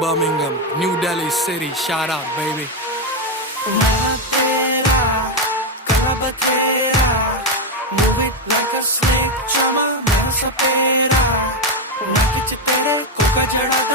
Birmingham, New Delhi City, shout out baby. मैं तेरा club तेरा, move it like a snake, चमा मैं सपेरा, मैं किच तेरे कोका जड़ा